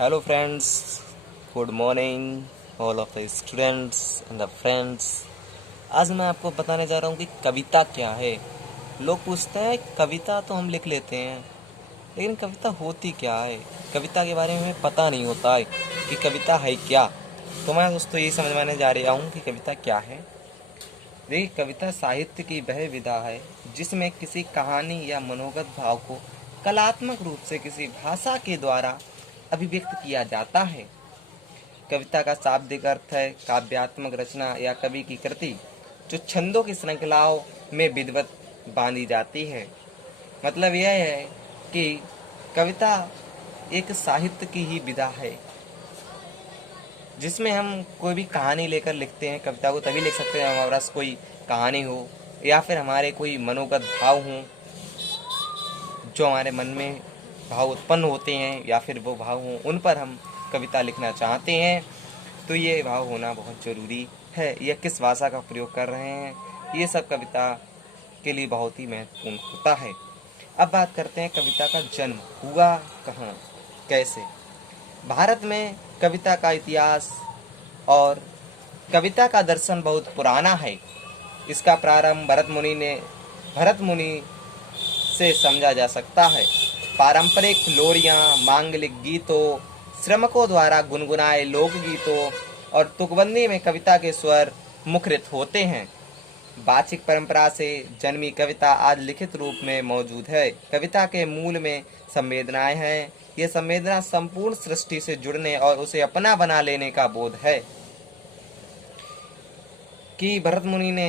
Hello friends, good morning all of the students and the friends। आज मैं आपको बताने जा रहा हूँ कि कविता क्या है। लोग पूछते हैं कविता तो हम लिख लेते हैं, लेकिन कविता होती क्या है। कविता के बारे में हमें पता नहीं होता है कि कविता है क्या। तो मैं दोस्तों यही समझवाने जा रहा हूँ कि कविता क्या है। देखिए, कविता साहित्य की वह विधा है जिसमें किसी कहानी या मनोगत भाव को कलात्मक रूप से किसी भाषा के द्वारा अभिव्यक्त किया जाता है। कविता का शाब्दिक अर्थ है काव्यात्मक रचना या कवि की कृति जो छंदों की श्रृंखलाओं में विधिवत बांधी जाती है। मतलब यह है कि कविता एक साहित्य की ही विधा है जिसमें हम कोई भी कहानी लेकर लिखते हैं। कविता को तभी लिख सकते हैं हमारे पास कोई कहानी हो या फिर हमारे कोई मनोगत भाव हों, जो हमारे मन में भाव उत्पन्न होते हैं या फिर वो भाव हों, उन पर हम कविता लिखना चाहते हैं। तो ये भाव होना बहुत ज़रूरी है। यह किस भाषा का प्रयोग कर रहे हैं, ये सब कविता के लिए बहुत ही महत्वपूर्ण होता है। अब बात करते हैं कविता का जन्म हुआ कहाँ, कैसे। भारत में कविता का इतिहास और कविता का दर्शन बहुत पुराना है। इसका प्रारंभ भरत मुनि से समझा जा सकता है। पारंपरिक लोरियां, मांगलिक गीतों, श्रमिकों द्वारा गुनगुनाए लोकगीतों और तुकबंदी में कविता के स्वर मुखरित होते हैं। वाचिक परंपरा से जन्मी कविता आज लिखित रूप में मौजूद है। कविता के मूल में संवेदनाएं हैं। ये संवेदना संपूर्ण सृष्टि से जुड़ने और उसे अपना बना लेने का बोध है। कि भरत मुनि ने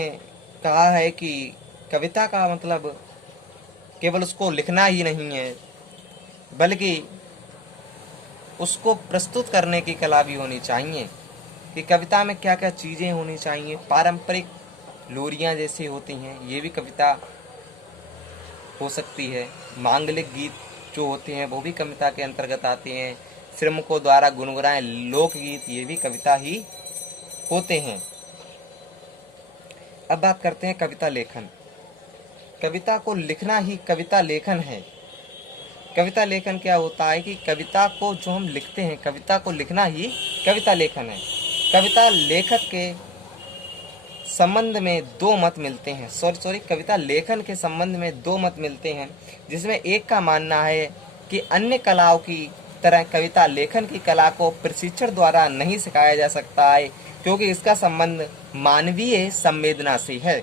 कहा है कि कविता का मतलब केवल उसको लिखना ही नहीं है, बल्कि उसको प्रस्तुत करने की कला भी होनी चाहिए। कि कविता में क्या क्या चीज़ें होनी चाहिए। पारंपरिक लोरियां जैसी होती हैं, ये भी कविता हो सकती है। मांगलिक गीत जो होते हैं वो भी कविता के अंतर्गत आते हैं। श्रमिकों द्वारा गुनगुनाए लोकगीत, ये भी कविता ही होते हैं। अब बात करते हैं कविता लेखन। कविता को लिखना ही कविता लेखन है। कविता लेखन क्या होता है कि कविता को जो हम लिखते हैं, कविता को लिखना ही कविता लेखन है। कविता लेखक के संबंध में दो मत मिलते हैं। कविता लेखन के संबंध में दो मत मिलते हैं, जिसमें एक का मानना है कि अन्य कलाओं की तरह कविता लेखन की कला को प्रशिक्षण द्वारा नहीं सिखाया जा सकता है, क्योंकि इसका संबंध मानवीय संवेदना से है।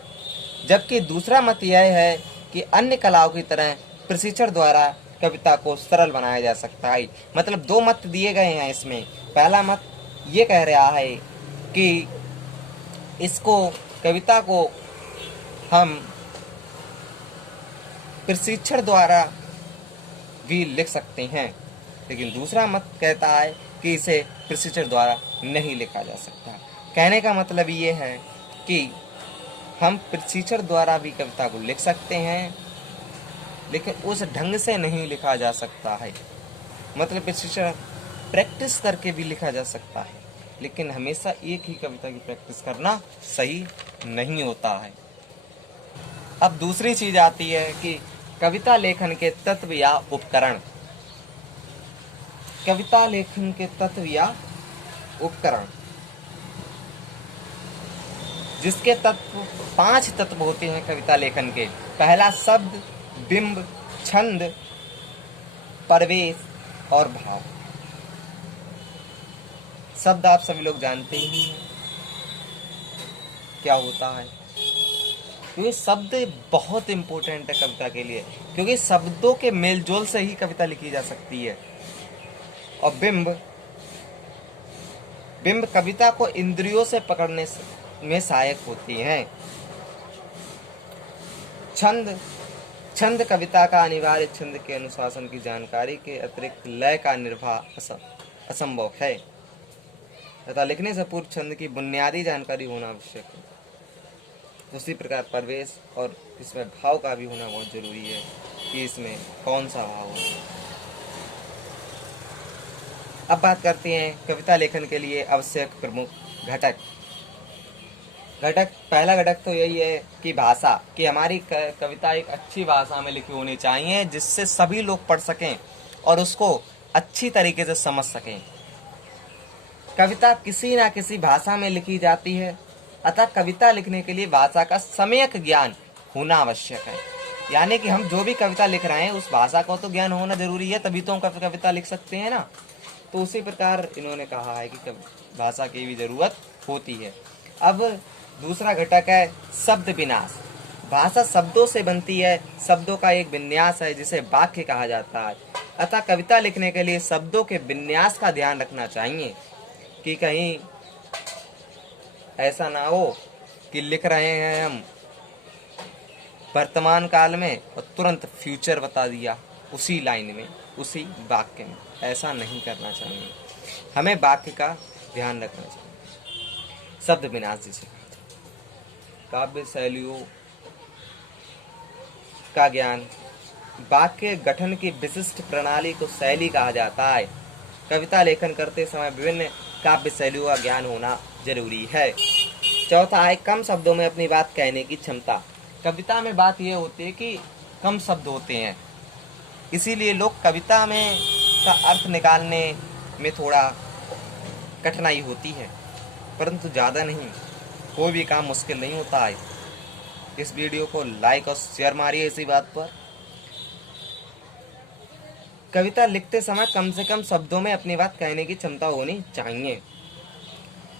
जबकि दूसरा मत यह है कि अन्य कलाओं की तरह प्रशिक्षण द्वारा कविता को सरल बनाया जा सकता है। मतलब दो मत दिए गए हैं इसमें। पहला मत ये कह रहा है कि इसको कविता को हम प्रशिक्षण द्वारा भी लिख सकते हैं, लेकिन दूसरा मत कहता है कि इसे प्रशिक्षण द्वारा नहीं लिखा जा सकता। कहने का मतलब ये है कि हम प्रशिक्षण द्वारा भी कविता को लिख सकते हैं, लेकिन उस ढंग से नहीं लिखा जा सकता है। मतलब प्रशिक्षण प्रैक्टिस करके भी लिखा जा सकता है, लेकिन हमेशा एक ही कविता की प्रैक्टिस करना सही नहीं होता है। अब दूसरी चीज आती है कि कविता लेखन के तत्व या उपकरण। कविता लेखन के तत्व या उपकरण, जिसके तत्व 5 तत्व होते हैं कविता लेखन के। पहला शब्द, बिंब, छंद, परिवेश और भाव। शब्द आप सभी लोग जानते ही हैं क्या होता है, क्योंकि शब्द बहुत इंपॉर्टेंट है कविता के लिए, क्योंकि शब्दों के मेलजोल से ही कविता लिखी जा सकती है। और बिंब कविता को इंद्रियों से पकड़ने में सहायक होती हैं। छंद कविता का अनिवार्य छंद के अनुशासन की जानकारी के अतिरिक्त लय का निर्वाह असंभव है तथा लिखने से पूर्व छंद की बुनियादी जानकारी होना आवश्यक है। उसी प्रकार परिवेश और इसमें भाव का भी होना बहुत जरूरी है कि इसमें कौन सा भाव है। अब बात करते हैं कविता लेखन के लिए आवश्यक प्रमुख घटक। पहला घटक तो यही है कि भाषा, कि हमारी कविता एक अच्छी भाषा में लिखी होनी चाहिए जिससे सभी लोग पढ़ सकें और उसको अच्छी तरीके से समझ सकें। कविता किसी ना किसी भाषा में लिखी जाती है, अतः कविता लिखने के लिए भाषा का सम्यक ज्ञान होना आवश्यक है। यानी कि हम जो भी कविता लिख रहे हैं उस भाषा का तो ज्ञान होना जरूरी है, तभी तो हम कविता लिख सकते हैं ना। तो उसी प्रकार इन्होंने कहा है कि भाषा की भी जरूरत होती है। अब दूसरा घटक है शब्द विन्यास। भाषा शब्दों से बनती है, शब्दों का एक विन्यास है जिसे वाक्य कहा जाता है। अतः कविता लिखने के लिए शब्दों के विन्यास का ध्यान रखना चाहिए कि कहीं ऐसा ना हो कि लिख रहे हैं हम वर्तमान काल में और तुरंत फ्यूचर बता दिया उसी लाइन में, उसी वाक्य में। ऐसा नहीं करना चाहिए, हमें वाक्य का ध्यान रखना चाहिए। शब्द विन्यास जिसे काव्य शैलियों का ज्ञान, वाक्य गठन की विशिष्ट प्रणाली को शैली कहा जाता है। कविता लेखन करते समय विभिन्न काव्य शैलियों का ज्ञान होना जरूरी है। चौथा है कम शब्दों में अपनी बात कहने की क्षमता। कविता में बात यह होती है कि कम शब्द होते हैं, इसीलिए लोग कविता में का अर्थ निकालने में थोड़ा कठिनाई होती है, परंतु ज़्यादा नहीं, कोई भी काम मुश्किल नहीं होता है। इस वीडियो को लाइक और शेयर मारिए इसी बात पर। कविता लिखते समय कम से कम शब्दों में अपनी बात कहने की क्षमता होनी चाहिए।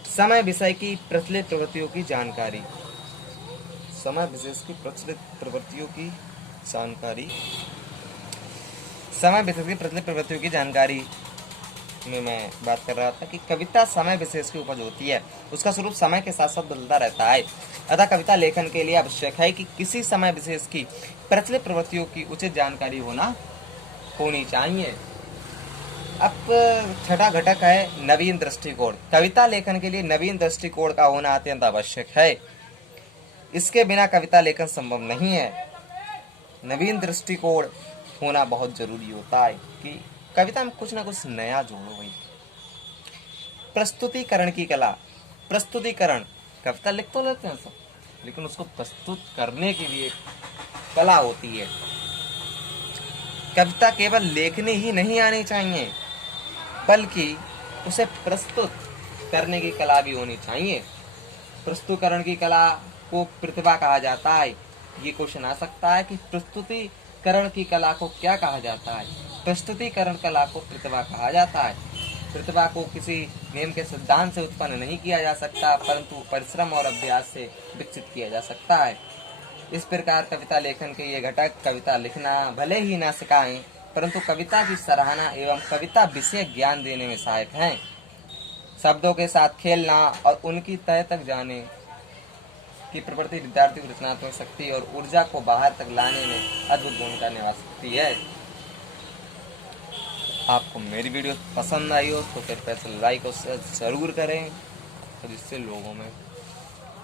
समय विषय की प्रचलित प्रवृत्तियों की जानकारी। समय विशेष की प्रचलित प्रवृत्तियों की जानकारी। समय विशेष की प्रचलित प्रवृत्तियों की जानकारी में मैं बात कर रहा था कि कविता समय विशेष की उपज होती है, उसका स्वरूप समय के साथ साथ बदलता रहता है। अतः कविता लेखन के लिए आवश्यक है कि किसी समय विशेष की प्रचलित प्रवृत्तियों की उचित जानकारी होनी चाहिए। अब छठा घटक है नवीन दृष्टिकोण। कविता लेखन के लिए नवीन दृष्टिकोण का होना अत्यंत आवश्यक है, इसके बिना कविता लेखन संभव नहीं है। नवीन दृष्टिकोण होना बहुत जरूरी होता है कि कविता में कुछ ना कुछ नया जोड़ो भाई। प्रस्तुतिकरण की कला। प्रस्तुतिकरण, कविता लिख तो लेते हैं सब, लेकिन उसको प्रस्तुत करने की भी एक कला होती है। कविता केवल लेखनी ही नहीं आनी चाहिए, बल्कि उसे प्रस्तुत करने की कला भी होनी चाहिए। प्रस्तुतिकरण की कला को प्रतिभा कहा जाता है। ये क्वेश्चन आ सकता है कि प्रस्तुतिकरण की कला को क्या कहा जाता है। प्रस्तुतिकरण कला को प्रतिभा कहा जाता है। प्रतिभा को किसी नियम के सिद्धांत से उत्पन्न नहीं किया जा सकता, परंतु परिश्रम और अभ्यास से विकसित किया जा सकता है। इस प्रकार कविता लेखन के ये घटक कविता लिखना भले ही ना सिखाएं, परंतु कविता की सराहना एवं कविता विषय ज्ञान देने में सहायक हैं। शब्दों के साथ खेलना और उनकी तह तक जाने की प्रवृत्ति विद्यार्थी की रचनात्मक शक्ति और ऊर्जा को बाहर तक लाने में अद्भुत भूमिका निभा सकती है। आपको मेरी वीडियो पसंद आई हो तो फिर पैसे लाइक और शेयर जरूर करें, तो जिससे लोगों में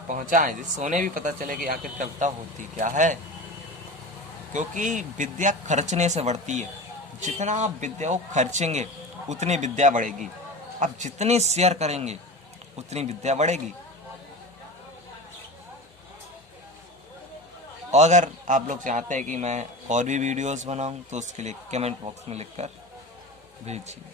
पहुंचाएं, जिससे उन्हें भी पता चले कि आखिर कविता होती क्या है। क्योंकि विद्या खर्चने से बढ़ती है, जितना आप विद्या को खर्चेंगे उतनी विद्या बढ़ेगी। आप जितनी शेयर करेंगे उतनी विद्या बढ़ेगी। और अगर आप लोग चाहते हैं कि मैं और भी वीडियोस बनाऊं तो उसके लिए कमेंट बॉक्स में लिखकर भेजिए।